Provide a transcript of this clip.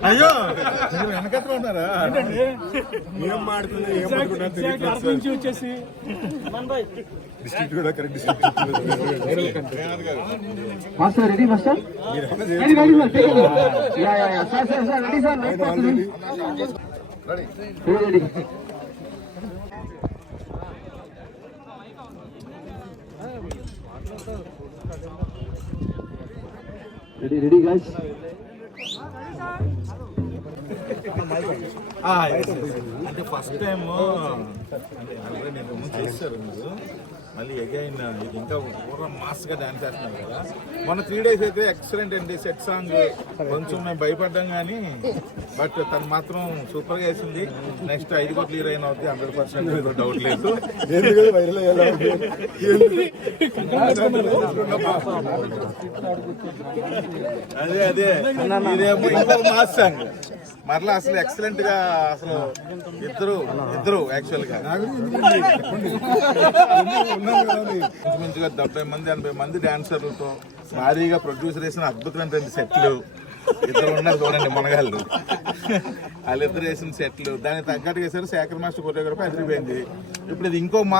అయ్యో! వెనకట్లో ఉన్నారా? ఏం మాడుతుంది ఏం వచ్చేసి డిస్ట్రిక్ట్ కూడా correct district master ready master ready ready sir take ya ya ya sir sir sir ready sir ready ready అంటే ఫస్ట్ టైం అంటే ఆల్రెడీ నేను ముందు చేశారు మీరు. మళ్ళీ అగైన్ ఇది ఇంకా పూర్వం మాస్గా డాన్స్ చేస్తున్నారు కదా. మొన్న త్రీ డేస్ అయితే ఎక్సలెంట్ అండి సెట్ సాంగ్ కొంచెం మేము భయపడ్డాం కానీ బట్ తను మాత్రం సూపర్గా వేసింది. నెక్స్ట్ ఐదు కోట్లు హీరోయిన్ అవుతుంది హండ్రెడ్ పర్సెంట్ డౌట్ లేదు. అదే అదే. ఇదేమో ఇంకో మాస్ సాంగ్ మరలా అసలు ఎక్సలెంట్గా అసలు ఇద్దరు ఇద్దరు యాక్చువల్గా. ఇంచుమించుగా డెబ్బై మంది ఎనభై మంది డాన్సర్లతో భారీగా ప్రొడ్యూసర్ వేసిన అద్భుతమైనటువంటి సెట్లు. ఇద్దరు ఉన్నారు చూడండి మునగాళ్ళు. వాళ్ళిద్దరు వేసిన సెట్లు. దానికి తగ్గట్టుగా వేసారు శేఖర్ మాస్టర్ కొరియోగ్రఫీ అదిరిపోయింది ఇప్పుడు ఇది ఇంకో మా